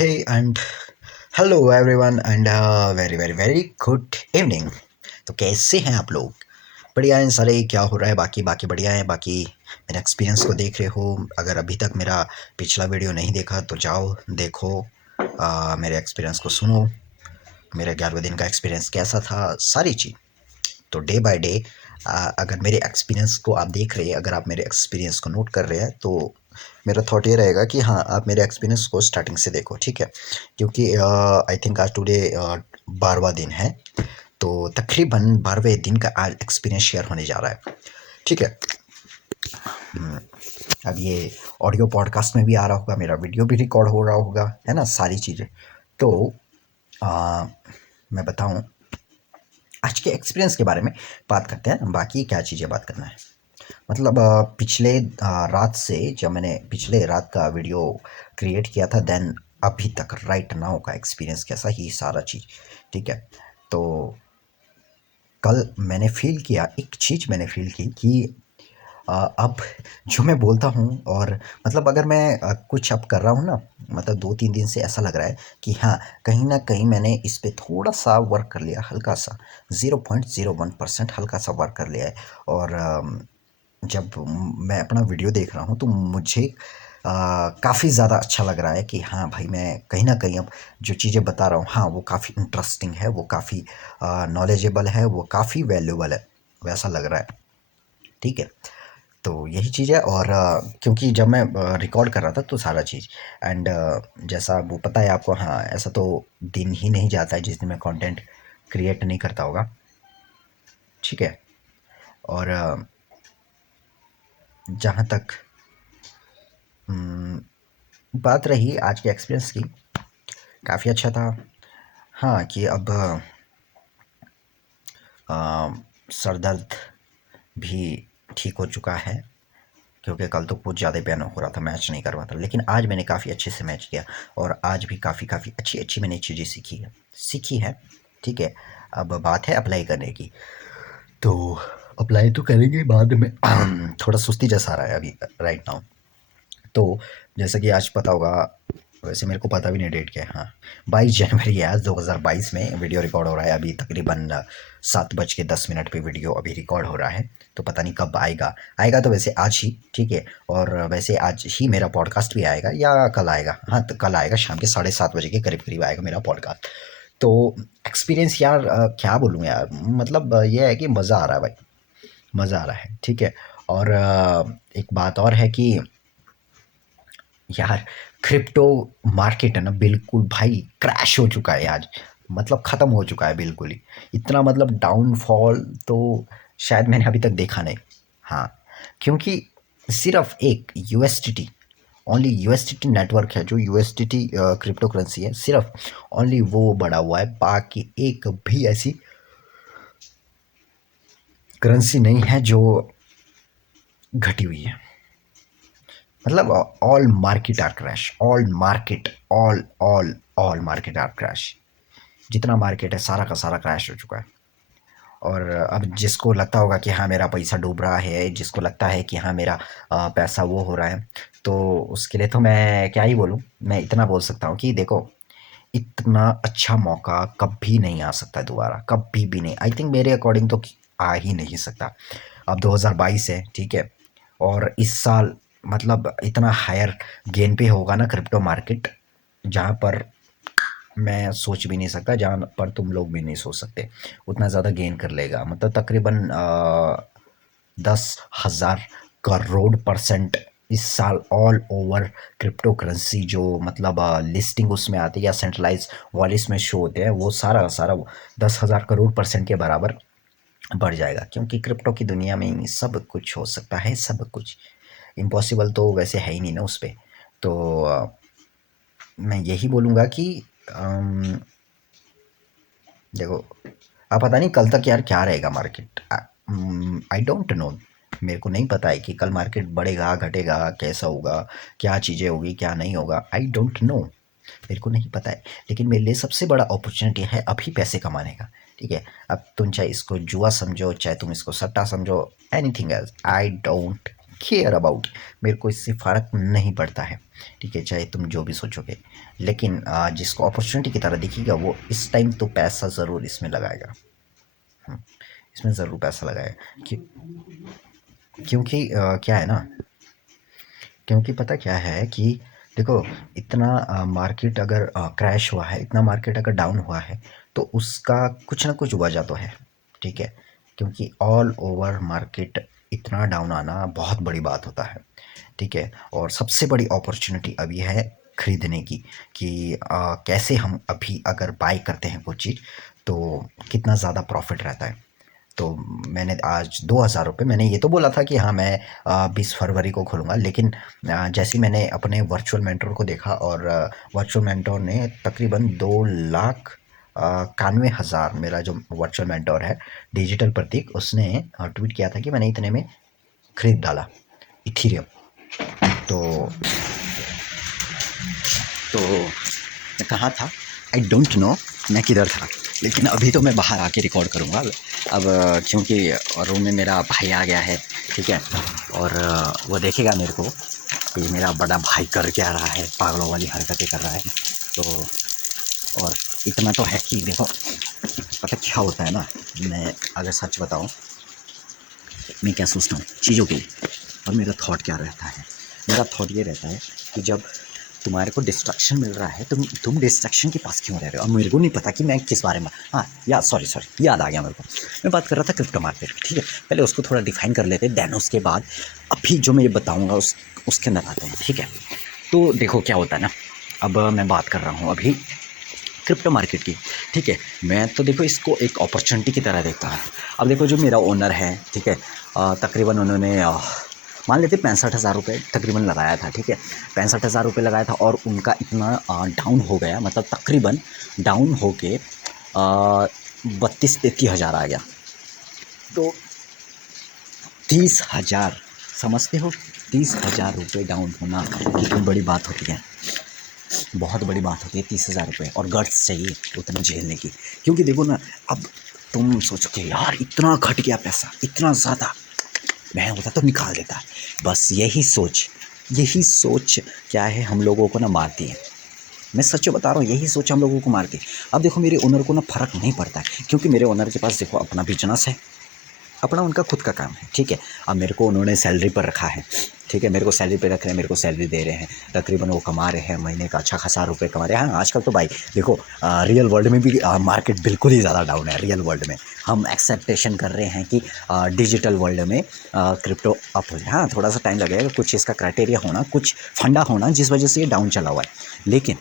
Hey and hello everyone and very very very good evening। तो कैसे हैं आप लोग? बढ़िया हैं सारे। क्या हो रहा है? बाकी बाकी बढ़िया है। बाकी मेरे एक्सपीरियंस को देख रहे हो? अगर अभी तक मेरा पिछला वीडियो नहीं देखा तो जाओ देखो। मेरे एक्सपीरियंस को सुनो। मेरे 11वें दिन का एक्सपीरियंस कैसा था, सारी चीज़। तो डे बाय डे अगर मेरे एक्सपीरियंस को आप देख रहे हैं, अगर आप मेरे एक्सपीरियंस को नोट कर रहे हैं, तो मेरा थॉट ये रहेगा कि हाँ, आप मेरे एक्सपीरियंस को स्टार्टिंग से देखो, ठीक है। क्योंकि आई थिंक आज टुडे 12वां दिन है, तो तकरीबन 12वें दिन का आज एक्सपीरियंस शेयर होने जा रहा है, ठीक है। अब ये ऑडियो पॉडकास्ट में भी आ रहा होगा, मेरा वीडियो भी रिकॉर्ड हो रहा होगा, है ना, सारी चीज़ें। तो आ, मैं बताऊं, आज के एक्सपीरियंस के बारे में बात करते हैं। बाकी क्या चीज़ें बात करना है, मतलब पिछले रात से, जब मैंने पिछले रात का वीडियो क्रिएट किया था, देन अभी तक राइट नाउ का एक्सपीरियंस कैसा, ही सारा चीज़, ठीक है। तो कल मैंने फील किया, एक चीज़ मैंने फील की कि अब जो मैं बोलता हूँ, और मतलब अगर मैं कुछ अब कर रहा हूँ ना, मतलब 2-3 दिन से ऐसा लग रहा है कि हाँ, कहीं ना कहीं मैंने इस पे थोड़ा सा वर्क कर लिया, हल्का सा 0.01% हल्का सा वर्क कर लिया है। और जब मैं अपना वीडियो देख रहा हूँ तो मुझे काफ़ी ज़्यादा अच्छा लग रहा है कि हाँ भाई, मैं कहीं ना कहीं अब जो चीज़ें बता रहा हूँ, हाँ, वो काफ़ी इंटरेस्टिंग है, वो काफ़ी नॉलेजेबल है, वो काफ़ी वैल्यूबल है, वैसा लग रहा है, ठीक है। तो यही चीज़ है। और क्योंकि जब मैं रिकॉर्ड कर रहा था तो सारा चीज़, एंड जैसा वो पता है आपको, हाँ, ऐसा तो दिन ही नहीं जाता है जिस दिन मैं कंटेंट क्रिएट नहीं करता होगा, ठीक है। और जहाँ तक बात रही आज के एक्सपीरियंस की, काफ़ी अच्छा था। हाँ, कि अब सर दर्द भी ठीक हो चुका है, क्योंकि कल तो कुछ ज़्यादा पेन हो रहा था, मैच नहीं कर रहा था। लेकिन आज मैंने काफ़ी अच्छे से मैच किया, और आज भी काफ़ी काफ़ी अच्छी अच्छी मैंने चीज़ें सीखी है, ठीक है। अब बात है अप्लाई करने की, तो अप्लाई तो करेंगे बाद में। थोड़ा सुस्ती जैसा आ रहा है अभी राइट नाउ। तो जैसा कि आज पता होगा, वैसे मेरे को पता भी नहीं डेट क्या है, हाँ, 22 जनवरी है आज, 2022 में वीडियो रिकॉर्ड हो रहा है। अभी तकरीबन 7:10 पे वीडियो अभी रिकॉर्ड हो रहा है। तो पता नहीं कब आएगा। आएगा तो वैसे आज ही, ठीक है। और वैसे आज ही मेरा पॉडकास्ट भी आएगा या कल आएगा, हाँ, तो कल आएगा, शाम के 7:30 के करीब करीब आएगा मेरा पॉडकास्ट। तो एक्सपीरियंस यार, क्या बोलूँ यार, मतलब ये है कि मज़ा आ रहा है भाई, मज़ा आ रहा है, ठीक है। और एक बात और है कि यार, क्रिप्टो मार्केट है ना, बिल्कुल भाई क्रैश हो चुका है आज, मतलब ख़त्म हो चुका है बिल्कुल ही। इतना मतलब डाउनफॉल तो शायद मैंने अभी तक देखा नहीं। हाँ, क्योंकि सिर्फ एक यूएसडीटी, ओनली यूएसडीटी नेटवर्क है, जो यूएसडीटी क्रिप्टो करेंसी है, सिर्फ ओनली वो बढ़ा हुआ है। बाकी एक भी ऐसी करेंसी नहीं है जो घटी हुई है। मतलब all market are crash, all market are crash. जितना मार्केट है सारा का सारा क्रैश हो चुका है। और अब जिसको लगता होगा कि हाँ, मेरा पैसा डूब रहा है, जिसको लगता है कि हाँ, मेरा पैसा वो हो रहा है, तो उसके लिए तो मैं क्या ही बोलूँ। मैं इतना बोल सकता हूँ कि देखो, इतना अच्छा मौका कभी नहीं आ सकता दोबारा, कभी भी नहीं। आई थिंक मेरे अकॉर्डिंग तो आ ही नहीं सकता। अब 2022 है, ठीक है। और इस साल मतलब इतना हायर गेन पे होगा ना क्रिप्टो मार्केट, जहाँ पर मैं सोच भी नहीं सकता, जहाँ पर तुम लोग भी नहीं सोच सकते। उतना ज़्यादा गेन कर लेगा, मतलब तकरीबन 10,000 करोड़ % इस साल ऑल ओवर क्रिप्टो करेंसी, जो मतलब लिस्टिंग उसमें आती है या सेंट्रलाइज वॉलेट्स में शो होते हैं, वो सारा का सारा 10,000 करोड़ % के बराबर बढ़ जाएगा। क्योंकि क्रिप्टो की दुनिया में सब कुछ हो सकता है, सब कुछ। इम्पॉसिबल तो वैसे है ही नहीं ना उस पर। तो मैं यही बोलूँगा कि अम, देखो, अब पता नहीं कल तक यार क्या रहेगा मार्केट। I don't know. मेरे को नहीं पता है कि कल मार्केट बढ़ेगा घटेगा, कैसा होगा, क्या चीज़ें होगी क्या नहीं होगा, आई डोंट नो, मेरे को नहीं पता है। लेकिन मेरे लिए सबसे बड़ा अपॉर्चुनिटी है अभी पैसे कमाने का, ठीक है। अब तुम चाहे इसको जुआ समझो, चाहे तुम इसको सट्टा समझो, anything else, I don't care about, मेरे को इससे फ़र्क नहीं पड़ता है, ठीक है, चाहे तुम जो भी सोचोगे। लेकिन जिसको अपॉर्चुनिटी की तरह दिखेगा वो इस टाइम तो पैसा ज़रूर इसमें लगाएगा। इसमें ज़रूर पैसा लगाएगा क्योंकि क्या है ना, क्योंकि पता क्या है कि देखो, इतना मार्केट अगर क्रैश हुआ है, इतना मार्केट अगर डाउन हुआ है, तो उसका कुछ ना कुछ वजह तो है, ठीक है। क्योंकि ऑल ओवर मार्केट इतना डाउन आना बहुत बड़ी बात होता है, ठीक है। और सबसे बड़ी अपॉर्चुनिटी अभी है खरीदने की, कि कैसे हम अभी अगर बाय करते हैं वो चीज़, तो कितना ज़्यादा प्रॉफिट रहता है। तो मैंने आज 2,000 रुपये, मैंने ये तो बोला था कि हाँ मैं 20 फरवरी को खोलूँगा, लेकिन जैसे ही मैंने अपने वर्चुअल मेंटर को देखा, और वर्चुअल मेंटर ने तकरीबन 2,91,000, मेरा जो वर्चुअल मेंटर है डिजिटल प्रतीक, उसने ट्वीट किया था कि मैंने इतने में खरीद डाला इथीरियम। तो मैं कहाँ था, आई डोंट नो मैं किधर था, लेकिन अभी तो मैं बाहर आके रिकॉर्ड करूँगा अब क्योंकि रूम में मेरा भाई आ गया है, ठीक है। और वो देखेगा मेरे को कि मेरा बड़ा भाई कर क्या रहा है, पागलों वाली हरकतें कर रहा है। तो और इतना तो है कि देखो, पता क्या होता है ना, मैं अगर सच बताऊँ, मैं क्या सोचता हूँ चीज़ों के लिए, और मेरा थॉट क्या रहता है, मेरा थॉट ये रहता है कि जब तुम्हारे को डिस्ट्रैक्शन मिल रहा है, तुम डिस्ट्रैक्शन के पास क्यों रह रहे हो। अब मेरे को नहीं पता कि मैं किस बारे में, हाँ या सॉरी याद आ गया मेरे को, मैं बात कर रहा था क्रिप्टो मार्केट, ठीक है। पहले उसको थोड़ा डिफाइन कर लेते हैं, देन उसके बाद अभी जो मैं बताऊँगा उसके अंदर आते हैं, ठीक है। तो देखो क्या होता है ना, अब मैं बात कर रहा हूँ अभी क्रिप्टो मार्केट की, ठीक है। मैं तो देखो इसको एक अपॉर्चुनिटी की तरह देखता हूँ। अब देखो जो मेरा ओनर है, ठीक है, तकरीबन उन्होंने मान लेते 65,000 रुपये तकरीबन लगाया था, ठीक है। 65,000 रुपये लगाया था, और उनका इतना डाउन हो गया, मतलब तकरीबन डाउन हो के 32-33 हज़ार आ गया। तो 30,000, समझते हो, 30,000 रुपये डाउन होना कितनी बड़ी बात होती है, बहुत बड़ी बात होती है। 30,000 रुपये, और गट्स चाहिए उतना झेलने की। क्योंकि देखो ना, अब तुम सोचो कि यार इतना घट गया पैसा, इतना ज़्यादा, मैं होता तो निकाल देता। बस यही सोच क्या है, हम लोगों को ना मारती है। मैं सच बता रहा हूँ, यही सोच हम लोगों को मारती है। अब देखो मेरे ओनर को ना फ़र्क नहीं पड़ता है, क्योंकि मेरे ओनर के पास देखो अपना बिजनेस है, अपना उनका खुद का काम है, ठीक है। अब मेरे को उन्होंने सैलरी पर रखा है, ठीक है, मेरे को सैलरी पे रख रहे हैं, मेरे को सैलरी दे रहे हैं, तकरीबन वो कमा रहे हैं महीने का अच्छा खासा रुपए कमा रहे हैं। हाँ आजकल तो भाई देखो, रियल वर्ल्ड में भी मार्केट बिल्कुल ही ज़्यादा डाउन है। रियल वर्ल्ड में हम एक्सेप्टेशन कर रहे हैं कि डिजिटल वर्ल्ड में क्रिप्टो अप हो जाए। हाँ थोड़ा सा टाइम लगेगा, कुछ इसका क्राइटेरिया होना, कुछ फंडा होना, जिस वजह से ये डाउन चला हुआ है। लेकिन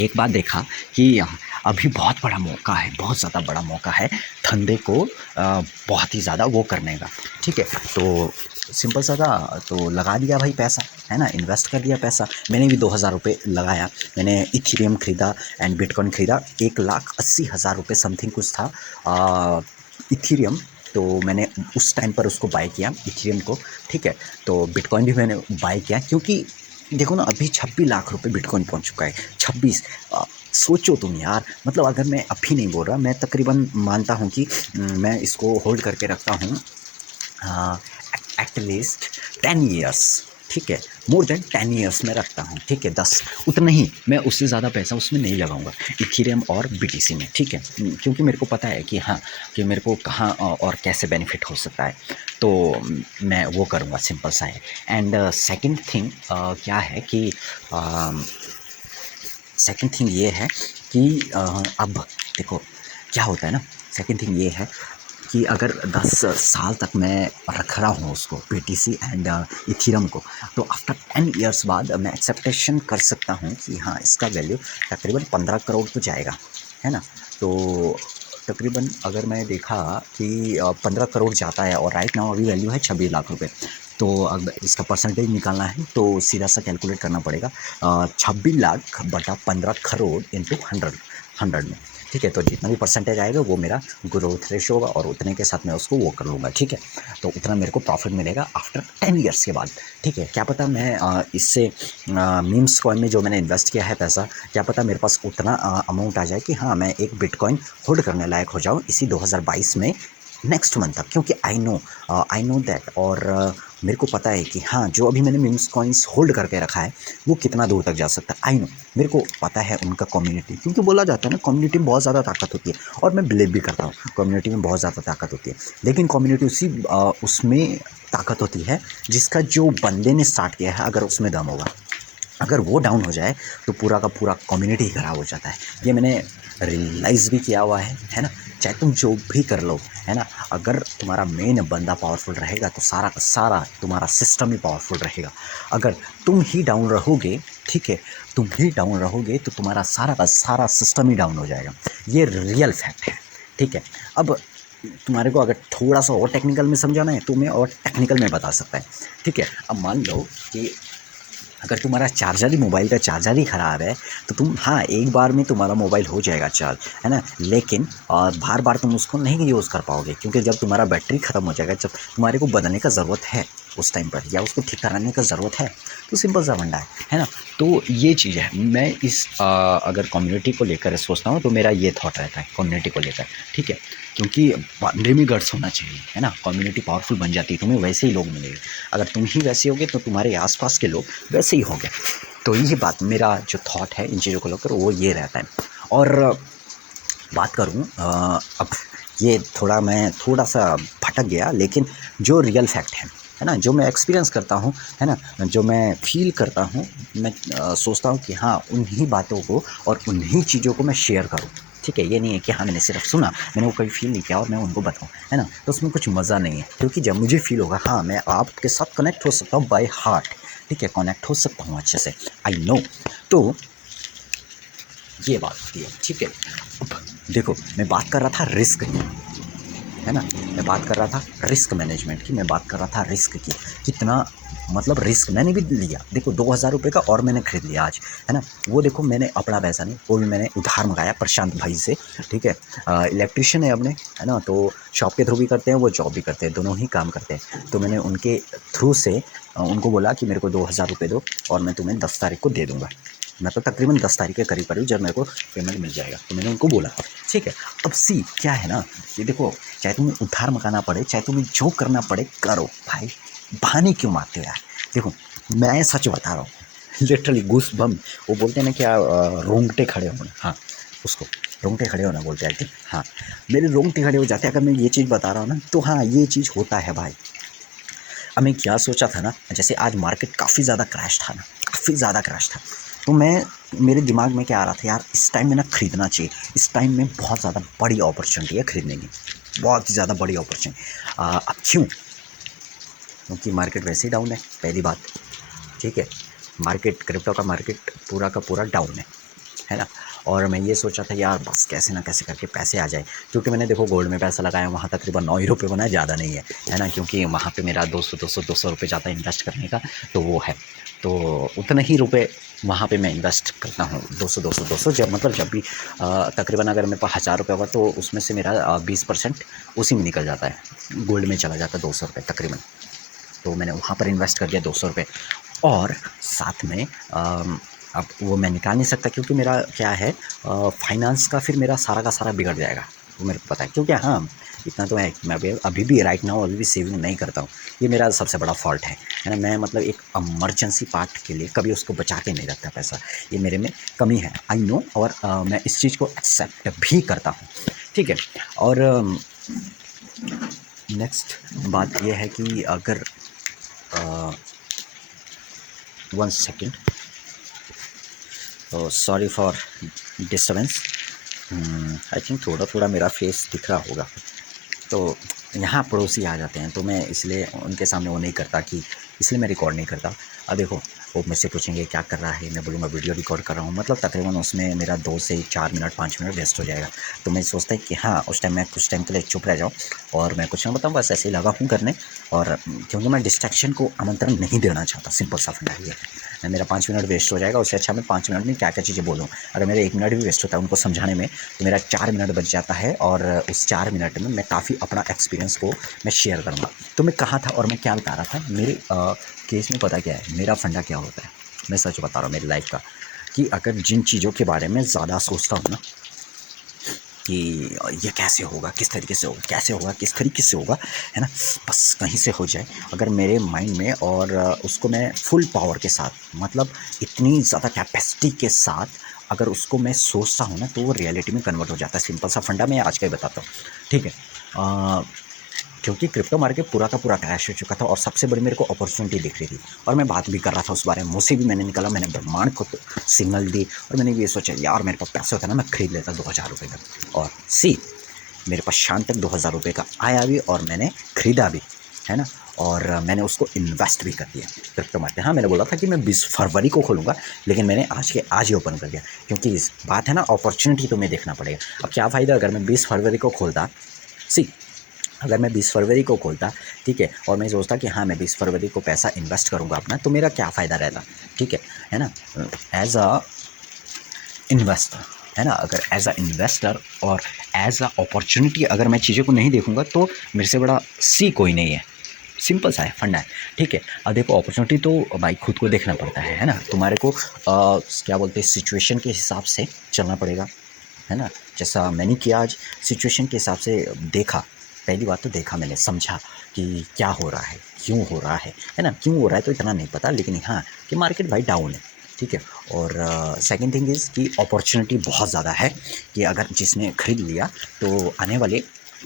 एक बात देखा कि अभी बहुत बड़ा मौका है, बहुत ज़्यादा बड़ा मौका है धंधे को बहुत ही ज़्यादा वो करने का, ठीक है। तो सिंपल सा था, तो लगा दिया भाई पैसा, है ना, इन्वेस्ट कर दिया पैसा। मैंने भी 2,000 रुपये लगाया, मैंने इथीरियम ख़रीदा एंड बिटकॉइन ख़रीदा। 1,80,000 रुपये समथिंग कुछ था इथीरियम। तो मैंने उस टाइम पर उसको बाय किया इथीरियम को, ठीक है। तो बिटकॉइन भी मैंने बाय किया, क्योंकि देखो ना अभी 26 लाख रुपए बिटकॉइन पहुंच चुका है। 26, सोचो तुम यार, मतलब अगर मैं अभी नहीं बोल रहा, मैं तकरीबन मानता हूँ कि मैं इसको होल्ड करके रखता हूँ एटलीस्ट 10 ईयर्स, ठीक है, मोर देन 10 ईयर्स में रखता हूँ, ठीक है। 10 उतना ही, मैं उससे ज़्यादा पैसा उसमें नहीं लगाऊंगा इथीरियम और बीटीसी में, ठीक है। क्योंकि मेरे को पता है कि हाँ, कि मेरे को कहाँ और कैसे बेनिफिट हो सकता है, तो मैं वो करूँगा, सिंपल सा है। एंड सेकंड थिंग क्या है कि सेकंड थिंग ये है कि अब देखो क्या होता है ना, सेकंड थिंग ये है कि अगर 10 साल तक मैं रख रहा हूँ उसको बीटीसी एंड इथीरियम को, तो आफ्टर 10 ईयर्स बाद मैं एक्सेप्टेशन कर सकता हूँ कि हाँ इसका वैल्यू तकरीबन 15 करोड़ तो जाएगा, है ना। तो तकरीबन अगर मैं देखा कि 15 करोड़ जाता है, और राइट नाउ अभी वैल्यू है 26 लाख रुपए, तो अब इसका परसेंटेज निकालना है तो सीधा सा कैलकुलेट करना पड़ेगा, 26 लाख बटा 15 करोड़ इंटू 100 में, ठीक है। तो जितना भी परसेंटेज आएगा वो मेरा ग्रोथ रेशो होगा, और उतने के साथ मैं उसको वो कर लूँगा, ठीक है। तो उतना मेरे को प्रॉफिट मिलेगा आफ्टर 10 ईयर्स के बाद, ठीक है। क्या पता मैं इससे मीम्स कॉइन में जो मैंने इन्वेस्ट किया है पैसा, क्या पता मेरे पास उतना अमाउंट आ जाए कि हाँ मैं एक बिटकॉइन होल्ड करने लायक हो जाऊँ इसी 2022 में, नेक्स्ट मंथ तक। क्योंकि आई नो दैट, और मेरे को पता है कि हाँ, जो अभी मैंने मीम्स कॉइन्स होल्ड करके रखा है वो कितना दूर तक जा सकता है। आई नो, मेरे को पता है उनका कम्युनिटी, क्योंकि बोला जाता है ना कम्युनिटी में बहुत ज़्यादा ताकत होती है, और मैं बिलीव भी करता हूँ कम्युनिटी में बहुत ज़्यादा ताकत होती है। लेकिन कम्युनिटी उसमें ताकत होती है जिसका जो बंदे ने स्टार्ट किया है, अगर उसमें दम होगा। अगर वो डाउन हो जाए तो पूरा का पूरा कम्युनिटी ही ख़राब हो जाता है। ये मैंने रियलाइज़ भी किया हुआ है ना। चाहे तुम जो भी कर लो, है ना, अगर तुम्हारा मेन बंदा पावरफुल रहेगा तो सारा का सारा तुम्हारा सिस्टम ही पावरफुल रहेगा। अगर तुम ही डाउन रहोगे, ठीक है, तुम ही डाउन रहोगे तो तुम्हारा सारा का सारा सिस्टम ही डाउन हो जाएगा। ये रियल फैक्ट है, ठीक है। अब तुम्हारे को अगर थोड़ा सा और टेक्निकल में समझाना है तो मैं और टेक्निकल में बता सकता है, ठीक है। अब मान लो कि अगर तुम्हारा चार्जर ही, मोबाइल का चार्जर ही ख़राब है, तो तुम, हाँ, एक बार में तुम्हारा मोबाइल हो जाएगा चार्ज, है ना, लेकिन बार बार तुम उसको नहीं यूज़ कर पाओगे, क्योंकि जब तुम्हारा बैटरी ख़त्म हो जाएगा, जब तुम्हारे को बदलने का ज़रूरत है उस टाइम पर, या उसको ठीक कराने का ज़रूरत है, तो सिंपल सा फंडा है ना। तो ये चीज़ है। मैं अगर कम्युनिटी को लेकर सोचता हूँ तो मेरा ये थॉट रहता है कम्युनिटी को लेकर, ठीक है। क्योंकि बंदे में गट्स होना चाहिए, है ना। कम्युनिटी पावरफुल बन जाती है, तुम्हें वैसे ही लोग मिलेंगे। अगर तुम ही वैसे होगे तो तुम्हारे आसपास के लोग वैसे ही होंगे। तो ये बात, मेरा जो थॉट है इन चीज़ों को लेकर वो ये रहता है। और बात करूँ, अब ये थोड़ा मैं थोड़ा सा भटक गया, लेकिन जो रियल फैक्ट है ना, जो मैं एक्सपीरियंस करता हूँ, है ना, जो मैं फील करता हूँ, मैं सोचता हूँ कि हाँ, उन्हीं बातों को और उन्हीं चीज़ों को मैं शेयर करूँ, ठीक है। ये नहीं है कि हाँ, मैंने सिर्फ सुना, मैंने वो कभी फील नहीं किया और मैं उनको बताऊँ, है ना, तो उसमें कुछ मज़ा नहीं है। क्योंकि जब मुझे फील होगा, हाँ, मैं आपके साथ कनेक्ट हो सकता हूँ बाय हार्ट, ठीक है, कनेक्ट हो सकता हूँ अच्छे से, आई नो। तो ये बात होती है, ठीक है। अब देखो, मैं बात कर रहा था रिस्क की, है ना, मैं बात कर रहा था रिस्क मैनेजमेंट की, मैं बात कर रहा था रिस्क की। कितना, मतलब रिस्क मैंने भी लिया। देखो, 2,000 रुपये का और मैंने खरीद लिया आज, है ना। वो देखो, मैंने अपना पैसा नहीं, वो भी मैंने उधार मंगाया प्रशांत भाई से, ठीक है। इलेक्ट्रिशियन है अपने, है ना, तो शॉप के थ्रू भी करते हैं, वो जॉब भी करते हैं, दोनों ही काम करते हैं। तो मैंने उनके थ्रू से उनको बोला कि मेरे को 2,000 रुपये दो और मैं तुम्हें 10 तारीख को दे दूँगा। मैं तो तकरीबन 10 तारीख के करीब जब मेरे को पेमेंट मिल जाएगा, तो मैंने उनको बोला, ठीक है। अब सी क्या है ना, ये देखो, चाहे तुम्हें उधार मंगाना पड़े, चाहे तुम्हें जो करना पड़े करो भाई, बहाने क्यों मारते हो यार। देखो, मैं सच बता रहा हूँ, लिटरली गूस बम, वो बोलते हैं ना क्या, रोंगटे खड़े होना, हाँ, उसको रोंगटे खड़े होना बोलते हैं, ठीक, हाँ, मेरे रोंगटे खड़े हो जाते हैं अगर मैं ये चीज़ बता रहा हूँ ना, तो हाँ, ये चीज़ होता है भाई। अब मैं क्या सोचा था ना, जैसे आज मार्केट काफ़ी ज़्यादा क्रैश था ना, काफ़ी ज़्यादा क्रैश था, तो मेरे दिमाग में क्या आ रहा था यार, इस टाइम में ना खरीदना चाहिए, इस टाइम में बहुत ज़्यादा बड़ी अपॉर्चुनिटी है खरीदने की, बहुत ही ज़्यादा बड़ी अपॉर्चुनिटी। अब क्यों? क्योंकि मार्केट वैसे ही डाउन है, पहली बात, ठीक है। मार्केट, क्रिप्टो का मार्केट पूरा का पूरा डाउन है ना। और मैं ये सोचा था यार, बस कैसे ना कैसे करके पैसे आ जाए, क्योंकि मैंने देखो गोल्ड में पैसा लगाया, वहाँ तकरीबन 9 ही रुपये बना, ज़्यादा नहीं है ना, क्योंकि वहाँ पे मेरा 200 रुपये जाता है इन्वेस्ट करने का, तो वो है, तो उतने ही रुपये वहाँ पे मैं इन्वेस्ट करता हूँ, 200 जब, मतलब जब भी तकरीबन अगर मेरे पास 1,000 रुपये होगा तो उसमें से मेरा 20% उसी में निकल जाता है, गोल्ड में चला जाता है 200 रुपये तकरीबन। तो मैंने वहाँ पर इन्वेस्ट कर दिया 200 रुपये, और साथ में अब वो मैं निकाल नहीं सकता, क्योंकि मेरा क्या है, फाइनेंस का फिर मेरा सारा का सारा बिगड़ जाएगा, वो मेरे को पता है। क्योंकि हाँ, इतना तो है कि मैं अभी भी राइट नाउ अभी भी सेविंग नहीं करता हूँ, ये मेरा सबसे बड़ा फॉल्ट है ना। मैं मतलब एक इमरजेंसी पार्ट के लिए कभी उसको बचा के नहीं रखता पैसा, ये मेरे में कमी है, आई नो। और मैं इस चीज़ को एक्सेप्ट भी करता हूँ, ठीक है। और नेक्स्ट बात यह है कि अगर, one second, sorry for disturbance, I think थोड़ा थोड़ा मेरा फेस दिख रहा होगा, तो यहाँ पड़ोसी आ जाते हैं, तो मैं इसलिए उनके सामने वो नहीं करता, कि इसलिए मैं रिकॉर्ड नहीं करता। अब देखो, वो मुझसे पूछेंगे क्या कर रहा है, मैं बोलूँगा वीडियो रिकॉर्ड कर रहा हूँ, मतलब तकरीबन उसमें मेरा 2 से 4 मिनट 5 मिनट वेस्ट हो जाएगा। तो मैं सोचता है कि हाँ, उस टाइम मैं कुछ टाइम के लिए चुप रह जाऊँ और मैं कुछ ना बताऊँ, बस ऐसे ही लगा हूँ करने। और क्योंकि मैं डिस्ट्रैक्शन को आमंत्रण नहीं देना चाहता, सिंपल सा फंडा ये है। मेरा 5 मिनट वेस्ट हो जाएगा, उससे अच्छा मैं 5 मिनट में क्या क्या चीज़ें बोलूँ। अगर मेरा 1 मिनट भी वेस्ट होता है उनको समझाने में, तो मेरा 4 मिनट बच जाता है, और उस 4 मिनट में मैं काफ़ी अपना एक्सपीरियंस को मैं शेयर करूँगा। तो मैं कहाँ था और मैं क्या बता रहा था, मेरे केस में पता क्या है, मेरा फंडा क्या होता है, मैं सच बता रहा हूँ मेरी लाइफ का, कि अगर जिन चीज़ों के बारे में ज़्यादा सोचता हूँ ना, कि ये कैसे होगा, किस तरीके से होगा, कैसे होगा, किस तरीके से होगा, है ना। बस कहीं से हो जाए अगर मेरे माइंड में, और उसको मैं फुल पावर के साथ, मतलब इतनी ज़्यादा कैपेसिटी के साथ अगर उसको मैं सोचता हूँ ना, तो वो रियलिटी में कन्वर्ट हो जाता है। सिंपल सा फंडा मैं आज का ही बताता हूँ, ठीक है। क्योंकि क्रिप्टो मार्केट पूरा का पूरा क्रैश हो चुका था और सबसे बड़ी मेरे को अपॉर्चुनिटी दिख रही थी, और मैं बात भी कर रहा था उस बारे में। मुझसे भी मैंने निकाला, मैंने ब्रह्मांड को सिग्नल दी, और मैंने ये सोचा यार मेरे पास पैसे होता ना, मैं खरीद लेता 2000 रुपये का। और मेरे पास शाम तक 2000 रुपये का आया भी, और मैंने खरीदा भी, है ना। और मैंने उसको इन्वेस्ट भी कर दिया क्रिप्टो मार्केट। हाँ, मैंने बोला था कि मैं 20 फरवरी को खोलूँगा, लेकिन मैंने आज के आज ही ओपन कर दिया, क्योंकि इस बात है ना, अपॉर्चुनिटी तुम्हें देखना पड़ेगा। अब क्या फ़ायदा अगर मैं 20 फरवरी को खोलता, अगर मैं 20 फरवरी को खोलता, ठीक है, और मैं सोचता कि हाँ मैं 20 फरवरी को पैसा इन्वेस्ट करूँगा अपना, तो मेरा क्या फ़ायदा रहता, ठीक है ना। एज अ इन्वेस्टर, है ना, अगर एज अ इन्वेस्टर और एज अ अपॉर्चुनिटी अगर मैं चीज़ों को नहीं देखूँगा, तो मेरे से बड़ा कोई नहीं है। सिंपल सा है, फंडा है, ठीक है। अब देखो, अपॉर्चुनिटी तो भाई खुद को देखना पड़ता है ना। तुम्हारे को क्या बोलते हैं, सिचुएशन के हिसाब से चलना पड़ेगा, है ना। जैसा मैंने किया आज, सिचुएशन के हिसाब से देखा। पहली बात तो देखा, मैंने समझा कि क्या हो रहा है, क्यों हो रहा है ना। क्यों हो रहा है तो इतना नहीं पता, लेकिन हाँ कि मार्केट भाई डाउन है, ठीक है। और सेकंड थिंग इज़ कि अपॉर्चुनिटी बहुत ज़्यादा है, कि अगर जिसने ख़रीद लिया तो आने वाले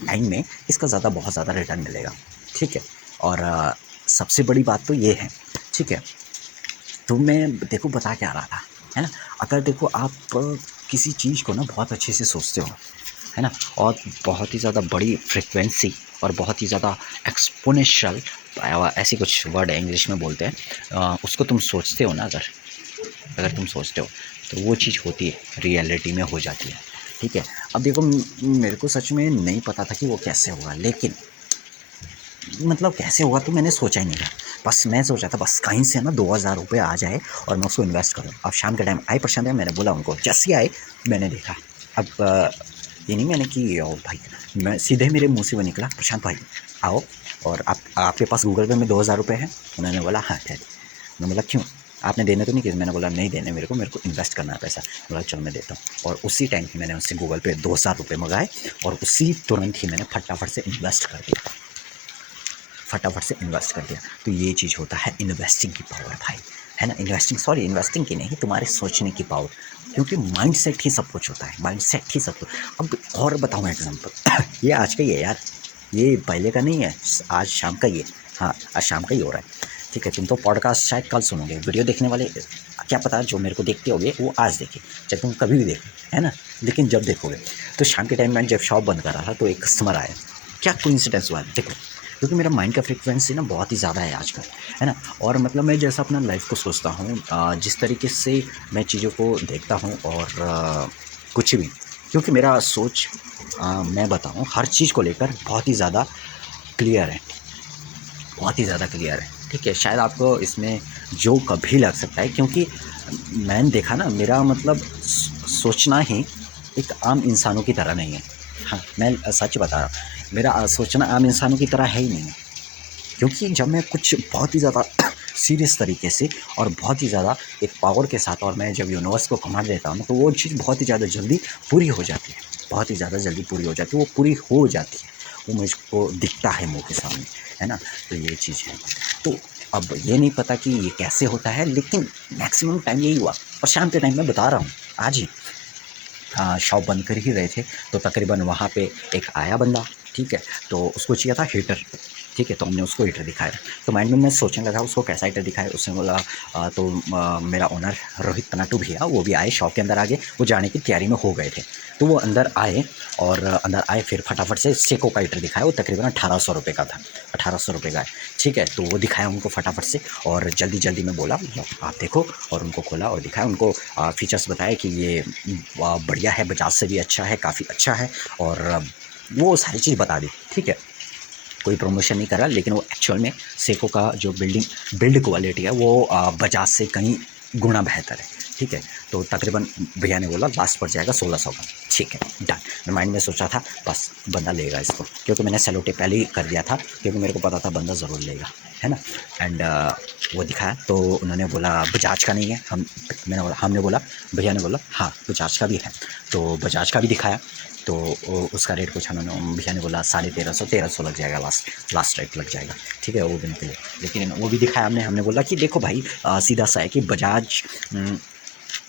टाइम में इसका बहुत ज़्यादा रिटर्न मिलेगा, ठीक है। और सबसे बड़ी बात तो ये है, ठीक है। तो मैं देखो बता क्या रहा था, है ना। अगर देखो आप किसी चीज़ को ना बहुत अच्छे से सोचते हो, है ना, और बहुत ही ज़्यादा बड़ी फ्रिक्वेंसी और बहुत ही ज़्यादा एक्सपोनेंशियल, ऐसी कुछ वर्ड है इंग्लिश में बोलते हैं, उसको तुम सोचते हो ना, अगर अगर तुम सोचते हो, तो वो चीज़ होती है, रियलिटी में हो जाती है, ठीक है। अब देखो, मेरे को सच में नहीं पता था कि वो कैसे होगा, लेकिन मतलब कैसे होगा तो मैंने सोचा ही नहीं था। बस मैं सोचा था बस कहीं से ना 2000 रुपये आ जाए और मैं उसको इन्वेस्ट करूँ। अब शाम के टाइम आए प्रशांत भाई, मैंने बोला उनको, जैसे ही आए मैंने देखा। अब ये नहीं मैंने कि ओ भाई, मैं सीधे मेरे मुँह से वो निकला, प्रशांत भाई आओ, और आपके पास गूगल पे में 2000 रुपये हैं। उन्होंने बोला हाँ है। मैं बोला क्यों, आपने देने तो नहीं किए। मैंने बोला नहीं देने, मेरे को इन्वेस्ट करना है पैसा। बोला चलो मैं देता हूँ, और उसी टाइम ही मैंने उससे गूगल पे 2000 रुपये मंगाए, और उसी तुरंत ही मैंने फटाफट से इन्वेस्ट कर दिया, फटाफट से इन्वेस्ट कर दिया। तो ये चीज़ होता है इन्वेस्टिंग की पावर भाई, है ना। इन्वेस्टिंग की नहीं, तुम्हारे सोचने की पावर, क्योंकि माइंड सेट ही सब कुछ होता है, माइंड सेट ही सब कुछ। अब और बताऊँ एग्जांपल ये आज का ही है यार, ये पहले का नहीं है, आज शाम का ही है। हाँ, आज शाम का ही हो रहा है, ठीक है। तुम तो पॉडकास्ट शायद कल सुनोगे, वीडियो देखने वाले क्या पता जो मेरे को देखते होगे वो आज देखे, चाहे तुम कभी भी देखो, है ना। लेकिन जब देखोगे, तो शाम के टाइम में जब शॉप बंद कर रहा था, तो एक कस्टमर आया। क्या कोइंसिडेंस हुआ देखो, क्योंकि मेरा माइंड का फ्रीक्वेंसी ना बहुत ही ज़्यादा है आजकल, है ना। और मतलब मैं जैसा अपना लाइफ को सोचता हूँ, जिस तरीके से मैं चीज़ों को देखता हूँ, और कुछ भी, क्योंकि मेरा सोच, मैं बताऊँ, हर चीज़ को लेकर बहुत ही ज़्यादा क्लियर है, बहुत ही ज़्यादा क्लियर है, ठीक है। शायद आपको इसमें जो कभी लग सकता है, क्योंकि मैंने देखा ना, मेरा मतलब सोचना ही एक आम इंसानों की तरह नहीं है। हाँ, मैं सच बता रहा हूँ, मेरा सोचना आम इंसानों की तरह है ही नहीं है। क्योंकि जब मैं कुछ बहुत ही ज़्यादा सीरियस तरीके से और बहुत ही ज़्यादा एक पावर के साथ, और मैं जब यूनिवर्स को कमांड देता हूँ, तो वो चीज़ बहुत ही ज़्यादा जल्दी पूरी हो जाती है, बहुत ही ज़्यादा जल्दी पूरी हो जाती है, वो पूरी हो जाती है, वो मुझको दिखता है मुँह के सामने, है ना। तो ये चीज़ है। तो अब ये नहीं पता कि ये कैसे होता है, लेकिन मैक्सिमम टाइम यही हुआ। और शाम के टाइम मैं बता रहा हूँ, आज ही शॉप बंद कर ही रहे थे, तो तकरीबन वहाँ पे एक आया बंदा, ठीक है। तो उसको चाहिए था हीटर, ठीक है। तो हमने उसको हीटर दिखाया, तो माइंड में मैं सोचने लगा उसको कैसा हीटर दिखाए। उसने बोला मेरा ओनर रोहित तनाटू भैया, वो भी आए, शॉप के अंदर आ गए, वो जाने की तैयारी में हो गए थे। तो वो अंदर आए, और अंदर आए, फिर फटाफट से सेको का हीटर दिखाया। वो तकरीबन 1800 रुपये का था, 1800 रुपये का है, ठीक है। तो वो दिखाया उनको फटाफट से, और जल्दी जल्दी में बोला लो आप देखो, और उनको खोला और दिखाया उनको, फीचर्स बताए कि ये बढ़िया है, बजाज से भी अच्छा है, काफ़ी अच्छा है, और वो सारी चीज़ बता दी, ठीक है। कोई प्रमोशन नहीं करा, लेकिन वो एक्चुअल में सेको का जो बिल्ड क्वालिटी है, वो बजाज से कहीं गुना बेहतर है, ठीक है। तो तकरीबन भैया ने बोला लास्ट पड़ जाएगा 1600 का। ठीक है, डन। मैं माइंड में सोचा था बस बंदा लेगा इसको, क्योंकि मैंने सेलो टेप पहले ही कर दिया था, क्योंकि मेरे को पता था बंदा ज़रूर लेगा, है ना। एंड वो दिखाया तो उन्होंने बोला बजाज का नहीं है। हमने बोला, भैया ने बोला हाँ बजाज का भी है। तो बजाज का भी दिखाया, तो उसका रेट पूछा मैंने, भैया ने बोला 1350 लग जाएगा, लास्ट रेट लग जाएगा। ठीक है, वो दिन के लिए। लेकिन वो भी दिखाया हमने बोला कि देखो भाई सीधा सा है कि बजाज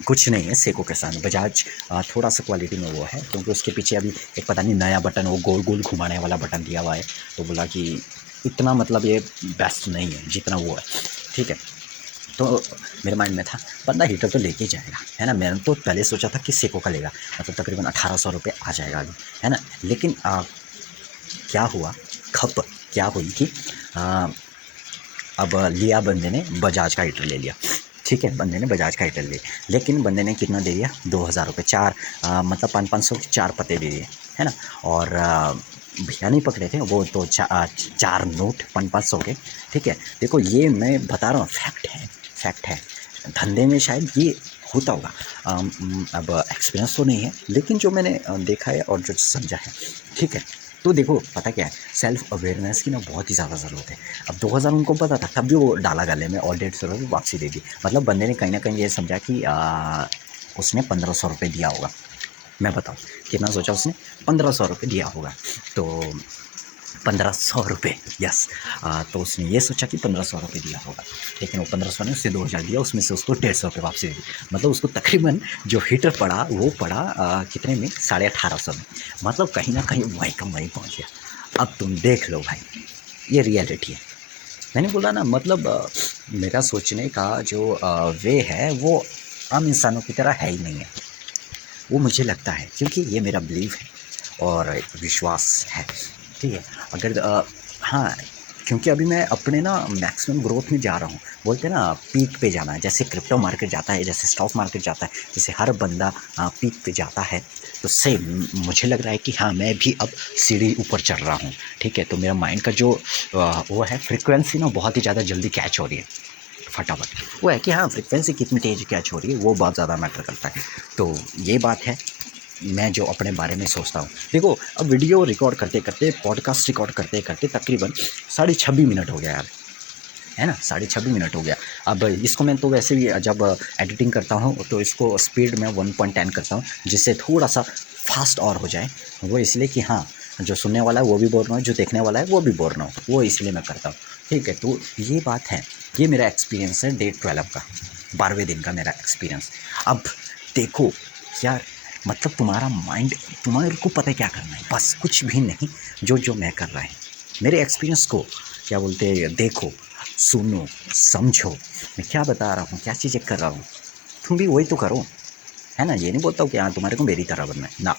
कुछ नहीं है सेको के साथ। बजाज थोड़ा सा क्वालिटी में वो है, क्योंकि उसके पीछे अभी एक पता नहीं नया बटन, वो गोल गोल घुमाने वाला बटन दिया हुआ है। तो बोला कि इतना मतलब ये बेस्ट नहीं है जितना वो है। ठीक है, तो मेरे माइंड में था बंदा हीटर तो लेके जाएगा, है ना। मैंने तो पहले सोचा था कि सेको का लेगा, मतलब तकरीबन 1800 रुपये आ जाएगा अभी, है ना। लेकिन क्या हुआ, खप क्या हुई कि अब लिया बंदे ने बजाज का हीटर ले लिया। ठीक है, बंदे ने बजाज का हीटर लिया, लेकिन बंदे ने कितना दे दिया, 2000 रुपये। चार मतलब 500 के 4 पते दे दिए, है ना। और भैया नहीं पकड़े थे वो तो 4 नोट 500 के। ठीक है, देखो ये मैं बता रहा हूँ, फैक्ट है। धंधे में शायद ये होता होगा। अब एक्सपीरियंस तो नहीं है, लेकिन जो मैंने देखा है और जो समझा है, ठीक है। तो देखो पता क्या है, सेल्फ अवेयरनेस की ना बहुत ही ज़्यादा ज़रूरत है। अब 2000 उनको पता था, तब भी वो डाला गले में और 150 रुपये वापसी दे दी। मतलब बंदे ने कहीं ना कहीं ये समझा कि उसने 1500 रुपये दिया होगा। मैं बताऊँ कितना सोचा उसने, 1500 रुपये दिया होगा। तो 1500 रुपये, यस। तो उसने ये सोचा कि 1500 रुपये दिया होगा, लेकिन वो 1500 ने उससे 2000 दिया, उसमें से उसको 150 रुपये वापसी दे दी। मतलब उसको तकरीबन जो हीटर पड़ा वो पड़ा कितने में, 1850 में। मतलब कहीं ना कहीं वहीं का वहीं पहुँच गया। अब तुम देख लो भाई, ये रियलिटी है। मैंने बोला ना, मतलब मेरा सोचने का जो वे है वो आम इंसानों की तरह है ही नहीं है। वो मुझे लगता है, क्योंकि ये मेरा बिलीव है और विश्वास है। ठीक है, अगर हाँ, क्योंकि अभी मैं अपने ना मैक्सिमम ग्रोथ में जा रहा हूँ। बोलते हैं ना पीक पे जाना है, जैसे क्रिप्टो मार्केट जाता है, जैसे स्टॉक मार्केट जाता है, जैसे हर बंदा पीक पे जाता है। तो सेम मुझे लग रहा है कि हाँ मैं भी अब सीढ़ी ऊपर चढ़ रहा हूँ। ठीक है, तो मेरा माइंड का जो वो है फ्रिक्वेंसी ना बहुत ही ज़्यादा जल्दी कैच हो रही है, फटाफट। वो है कि हाँ फ्रिक्वेंसी कितनी तेज कैच हो रही है वो बहुत ज़्यादा मैटर करता है। तो ये बात है, मैं जो अपने बारे में सोचता हूँ। देखो अब वीडियो रिकॉर्ड करते करते, पॉडकास्ट रिकॉर्ड करते करते तकरीबन 26.5 मिनट हो गया यार, है ना। 26.5 मिनट हो गया। अब इसको मैं तो वैसे भी जब एडिटिंग करता हूँ तो इसको स्पीड में 1.10 करता हूँ, जिससे थोड़ा सा फास्ट और हो जाए। वो इसलिए कि हाँ जो सुनने वाला है वो भी बोल रहा हूँ, जो देखने वाला है वो भी बोल रहा हूँ, वो इसलिए मैं करता हूँ। ठीक है, तो ये बात है। ये मेरा एक्सपीरियंस है डे 12 का, 12वें दिन का मेरा एक्सपीरियंस। अब देखो यार, मतलब तुम्हारा माइंड, तुम्हारे को पता है क्या करना है, बस कुछ भी नहीं। जो मैं कर रहा है, मेरे एक्सपीरियंस को क्या बोलते हैं, देखो, सुनो, समझो मैं क्या बता रहा हूँ, क्या चीज़ें कर रहा हूँ, तुम भी वही तो करो, है ना। ये नहीं बोलता हूँ कि हाँ तुम्हारे को मेरी तरह बनना है ना,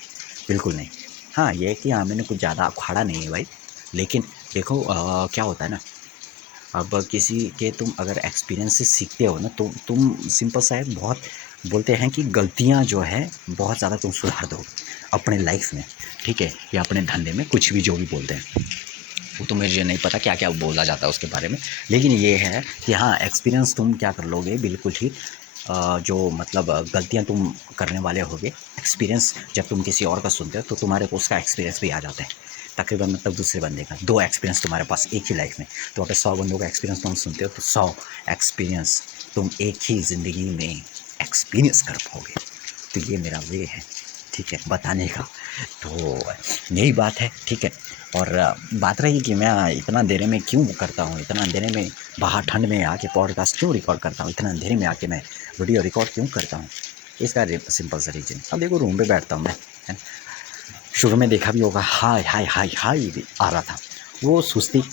बिल्कुल नहीं। हाँ ये है कि हाँ मैंने कुछ ज़्यादा अखाड़ा नहीं है भाई, लेकिन देखो क्या होता है ना, अब किसी के तुम अगर एक्सपीरियंस से सीखते हो ना, तो तुम सिंपल सा है, बहुत बोलते हैं कि गलतियाँ जो है बहुत ज़्यादा तुम सुधार दो अपने लाइफ में। ठीक है, या अपने धंधे में, कुछ भी जो भी बोलते हैं, वो तो मुझे नहीं पता क्या क्या बोला जाता है उसके बारे में। लेकिन ये है कि हाँ एक्सपीरियंस तुम क्या कर लोगे, बिल्कुल ही जो मतलब गलतियाँ तुम करने वाले होगे, एक्सपीरियंस जब तुम किसी और का सुनते हो तो तुम्हारे को उसका एक्सपीरियंस भी आ जाता है तकरीबन, मतलब दूसरे बंदे का। 2 एक्सपीरियंस तुम्हारे पास एक ही लाइफ में। तो अगर 100 बंदों का एक्सपीरियंस तुम सुनते हो तो 100 एक्सपीरियंस तुम एक ही ज़िंदगी में एक्सपीरियंस कर पाओगे। तो ये मेरा वे है, ठीक है, बताने का। तो यही बात है, ठीक है। और बात रही कि मैं इतना अंधेरे में क्यों करता हूँ, इतना अंधेरे में बाहर ठंड में आके पॉडकास्ट क्यों रिकॉर्ड करता हूँ, इतना अंधेरे में आके मैं वीडियो रिकॉर्ड क्यों करता हूँ, इसका सिंपल सा रीज़न। अब देखो रूम पे बैठता हूँ मैं, है। शुरू में देखा भी होगा, हाय हाय हाय हाय आ रहा था, वो सुस्ती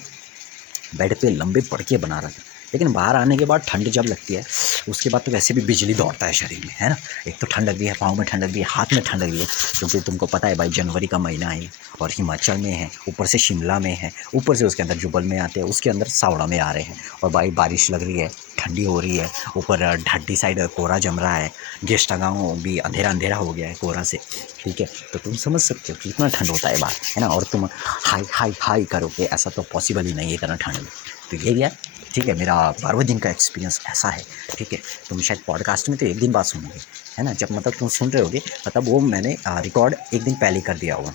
बेड पे लंबे पड़के बना रहा था। लेकिन बाहर आने के बाद ठंड जब लगती है, उसके बाद तो वैसे भी बिजली दौड़ता है शरीर में, है ना। एक तो ठंड लग रही है, पाँव में ठंड लग रही है, हाथ में ठंड लग रही है, क्योंकि तुमको पता है भाई जनवरी का महीना है और हिमाचल में है, ऊपर से शिमला में है, ऊपर से उसके अंदर जुब्बल में आते हैं, उसके अंदर सावड़ा में आ रहे हैं, और भाई बारिश लग रही है, ठंडी हो रही है, ऊपर ढाडी साइड कोहरा जम रहा है, गेस्टा गाँव भी अंधेरा अंधेरा हो गया है कोहरा से। ठीक है, तो तुम समझ सकते हो कि कितना ठंड होता है बाहर, है ना। और तुम हाई हाई हाई करोगे, ऐसा तो पॉसिबल ही नहीं है इतना ठंड में। तो यही है, ठीक है, मेरा 12वें दिन का एक्सपीरियंस ऐसा है, ठीक है। तुम शायद पॉडकास्ट में तो एक दिन बाद सुनोगे, है ना? जब मतलब तुम सुन रहे होगे मतलब वो मैंने रिकॉर्ड एक दिन पहले कर दिया होगा।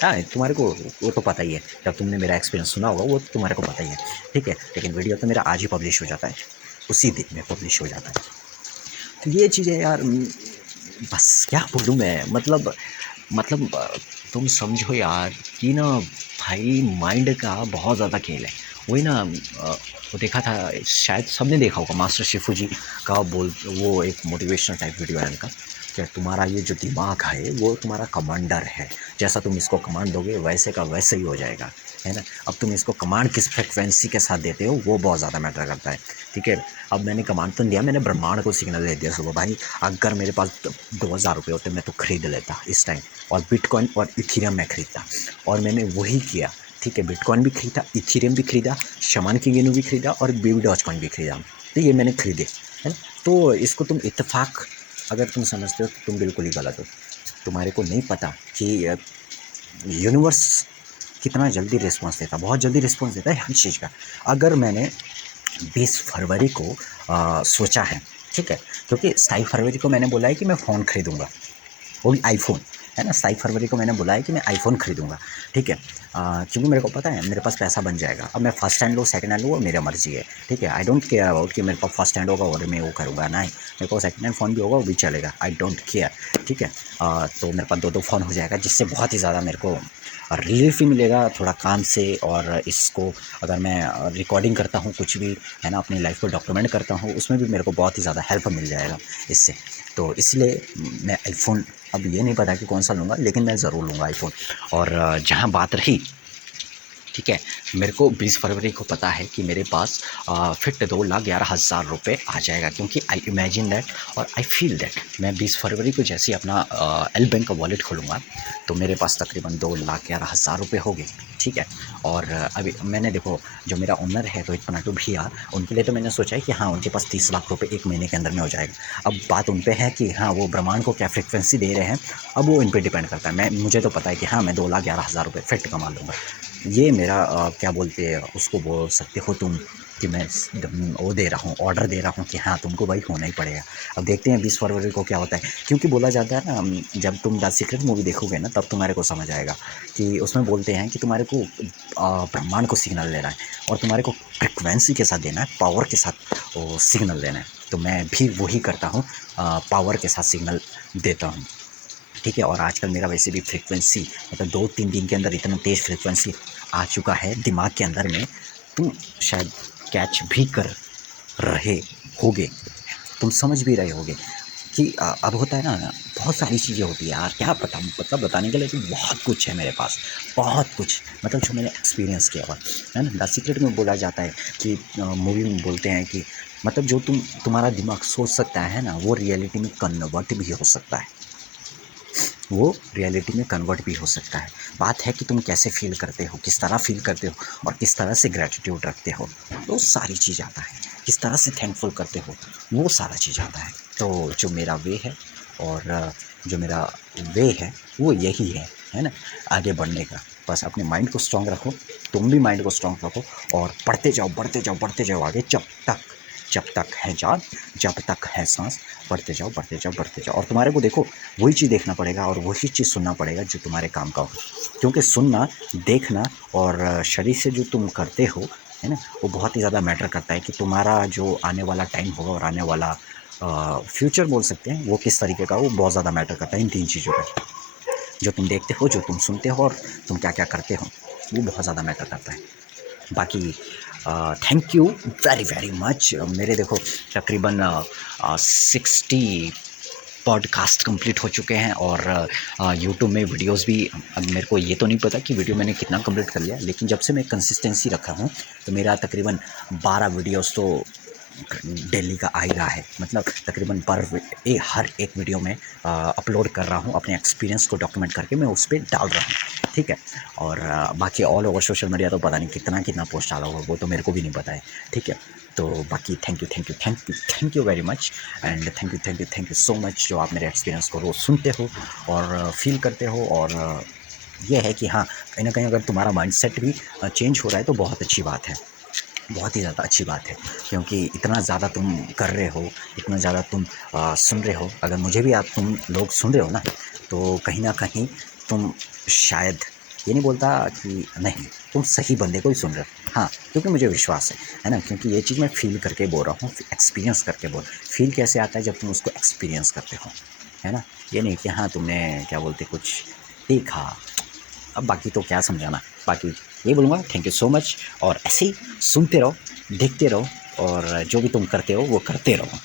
हाँ, तुम्हारे को वो तो पता ही है, जब तुमने मेरा एक्सपीरियंस सुना होगा वो तुम्हारे को पता ही है, ठीक है। लेकिन वीडियो तो मेरा आज ही पब्लिश हो जाता है, उसी दिन में पब्लिश हो जाता है। तो ये चीज़ें यार बस क्या बोलूँ मैं, मतलब तुम समझो यार कि ना भाई माइंड का बहुत ज़्यादा खेल है। वही ना वो देखा था, शायद सबने देखा होगा, मास्टर शिफू जी का बोल, वो एक मोटिवेशनल टाइप वीडियो है उनका, कि तुम्हारा ये जो दिमाग है वो तुम्हारा कमांडर है, जैसा तुम इसको कमांड दोगे वैसे का वैसे ही हो जाएगा, है ना। अब तुम इसको कमांड किस फ्रिक्वेंसी के साथ देते हो वो बहुत ज़्यादा मैटर करता है, ठीक है। अब मैंने कमांड तो दिया, मैंने ब्रह्मांड को सिग्नल दे दिया सुबह, भाई अगर मेरे पास 2,000 रुपये होते मैं तो खरीद लेता इस टाइम, और बिटकॉइन और इथीरियम में खरीदता, और मैंने वही किया, ठीक है। बिटकॉइन भी खरीदा, इथीरियम भी खरीदा, शमान की गेनू भी खरीदा और बेबी डॉज कॉइन भी खरीदा, तो ये मैंने खरीदे, है ना। तो इसको तुम इत्तेफाक अगर तुम समझते हो तो तुम बिल्कुल ही गलत हो। तुम्हारे को नहीं पता कि यूनिवर्स कितना जल्दी रिस्पॉन्स देता, बहुत जल्दी रिस्पॉन्स देता है हर चीज़ का। अगर मैंने 20 फरवरी को सोचा है, ठीक है, क्योंकि 27 फरवरी को मैंने बोला है कि मैं फ़ोन खरीदूँगा, वो भी आईफ़ोन, है ना। 27 फरवरी को मैंने बोला है कि मैं आईफ़ोन खरीदूँगा, ठीक है। क्योंकि मेरे को पता है मेरे पास पैसा बन जाएगा। अब मैं फर्स्ट हैंड लूँ, सेकंड हैंड लूँ, वो मेरी मर्ज़ी है, ठीक है। आई डोंट केयर अबाउट कि मेरे पास फर्स्ट हैंड होगा और मैं वो करूँगा, नहीं। मेरे को सेकंड हैंड फ़ोन भी होगा वो भी चलेगा, आई डोंट केयर, ठीक है। तो मेरे पास 2-2 फ़ोन हो जाएगा, जिससे बहुत ही ज़्यादा मेरे को रिलीफ़ भी मिलेगा थोड़ा काम से। और इसको अगर मैं रिकॉर्डिंग करता हूँ कुछ भी, है ना, अपनी लाइफ़ को डॉक्यूमेंट करता हूँ, उसमें भी मेरे को बहुत ही ज़्यादा हेल्प मिल जाएगा इससे। तो इसलिए मैं आईफ़ोन, अब ये नहीं पता कि कौन सा लूँगा, लेकिन मैं ज़रूर लूँगा आईफ़ोन। और जहाँ बात रही, ठीक है, मेरे को 20 फरवरी को पता है कि मेरे पास फिट 2,11,000 रुपये आ जाएगा, क्योंकि आई इमेजिन दैट और आई फील दैट मैं 20 फरवरी को जैसे ही अपना एल बैंक का वॉलेट खोलूँगा तो मेरे पास तकरीबन 2,11,000 रुपये हो गए, ठीक है। और अभी मैंने देखो, जो मेरा ओनर है रोहित पनाटू भैया, उनके लिए तो मैंने सोचा है कि हाँ उनके पास 30 लाख रुपये एक महीने के अंदर में हो जाएगा। अब बात उन पे है कि हाँ वो ब्रह्मांड को क्या फ्रिक्वेंसी दे रहे हैं, अब वो इन पे डिपेंड करता है। मुझे तो पता है कि हाँ मैं 2,11,000 रुपये फिट कमा लूँगा। ये मेरा क्या बोलते हैं उसको, बोल सकते हो तुम कि मैं वो दे रहा हूँ, ऑर्डर दे रहा हूँ कि हाँ तुमको भाई होना ही पड़ेगा। अब देखते हैं 20 फरवरी को क्या होता है, क्योंकि बोला जाता है ना, जब तुम द सीक्रेट मूवी देखोगे ना तब तुम्हारे को समझ आएगा कि उसमें बोलते हैं कि तुम्हारे को ब्रह्मांड को सिग्नल देना है और तुम्हारे को फ्रिक्वेंसी के साथ देना है, पावर के साथ वो सिग्नल देना है। तो मैं भी वही करता हूँ, पावर के साथ सिग्नल देता हूँ, ठीक है। और आजकल मेरा वैसे भी फ्रीक्वेंसी, मतलब 2-3 दिन के अंदर इतना तेज़ फ्रीक्वेंसी आ चुका है दिमाग के अंदर में, तुम शायद कैच भी कर रहे होगे, तुम समझ भी रहे होगे कि अब होता है ना, बहुत सारी चीज़ें होती है यार, क्या पता, मतलब बताने के लिए तो बहुत कुछ है मेरे पास, बहुत कुछ, मतलब जो मैंने एक्सपीरियंस किया हुआ है ना। द सीक्रेट में बोला जाता है कि मूवी में बोलते हैं कि मतलब जो तुम्हारा दिमाग सोच सकता है ना, वो रियलिटी में कन्वर्ट भी हो सकता है, वो रियलिटी में कन्वर्ट भी हो सकता है। बात है कि तुम कैसे फ़ील करते हो, किस तरह फ़ील करते हो और किस तरह से ग्रैटिट्यूड रखते हो, वो सारी चीज़ आता है। किस तरह से थैंकफुल करते हो, वो सारा चीज़ आता है। तो जो मेरा वे है, और जो मेरा वे है वो यही है ना, आगे बढ़ने का। बस अपने माइंड को स्ट्रॉन्ग रखो, तुम भी माइंड को स्ट्रॉन्ग रखो और बढ़ते जाओ, बढ़ते जाओ, बढ़ते जाओ आगे, जब तक है जान, जब तक है सांस, बढ़ते जाओ, बढ़ते जाओ, बढ़ते जाओ। और तुम्हारे को देखो, वही चीज़ देखना पड़ेगा और वही चीज़ सुनना पड़ेगा जो तुम्हारे काम का हो, क्योंकि सुनना, देखना और शरीर से जो तुम करते हो, है ना, वो बहुत ही ज़्यादा मैटर करता है कि तुम्हारा जो आने वाला टाइम होगा और आने वाला फ्यूचर बोल सकते हैं वो किस तरीके का, वो बहुत ज़्यादा मैटर करता है इन 3 चीज़ों का। जो तुम देखते हो, जो तुम सुनते हो और तुम क्या-क्या करते हो, वो बहुत ज़्यादा मैटर करता है। बाकी thank you very very much. मेरे देखो तकरीबन 60 पॉडकास्ट कंप्लीट हो चुके हैं और यूट्यूब में वीडियोस भी, अब मेरे को ये तो नहीं पता कि वीडियो मैंने कितना कंप्लीट कर लिया, लेकिन जब से मैं कंसिस्टेंसी रखा हूँ तो मेरा तकरीबन 12 वीडियोस तो डेली का आ ही रहा है। मतलब तकरीबन हर एक वीडियो में अपलोड कर रहा हूँ, अपने एक्सपीरियंस को डॉक्यूमेंट करके मैं उस पर डाल रहा हूँ, ठीक है। और बाकी ऑल ओवर सोशल मीडिया तो पता नहीं कितना कितना पोस्ट डाला होगा, वो तो मेरे को भी नहीं पता है, ठीक है। तो बाकी thank you very much and thank you so much, जो आप मेरे एक्सपीरियंस को रोज़ सुनते हो और फील करते हो। और ये है कि हाँ, कहीं ना कहीं अगर तुम्हारा माइंडसेट भी चेंज हो रहा है तो बहुत अच्छी बात है। बहुत ही ज़्यादा अच्छी बात है, क्योंकि इतना ज़्यादा तुम कर रहे हो, इतना ज़्यादा तुम सुन रहे हो। अगर मुझे भी आप तुम लोग सुन रहे हो ना, तो कहीं न कहीं तुम शायद, ये नहीं बोलता कि नहीं, तुम सही बंदे को ही सुन रहे हो। हाँ, क्योंकि मुझे विश्वास है ना? क्योंकि ये चीज़ मैं फ़ील करके बोल रहा हूँ, एक्सपीरियंस करके फ़ील कैसे आता है जब तुम उसको एक्सपीरियंस करते हो, है ना? ये नहीं कि हाँ, तुमने क्या बोलते कुछ देखा, अब बाकी तो क्या समझाना। बाकी ये बोलूँगा, थैंक यू सो मच, और ऐसे ही सुनते रहो, देखते रहो, और जो भी तुम करते हो वो करते रहो।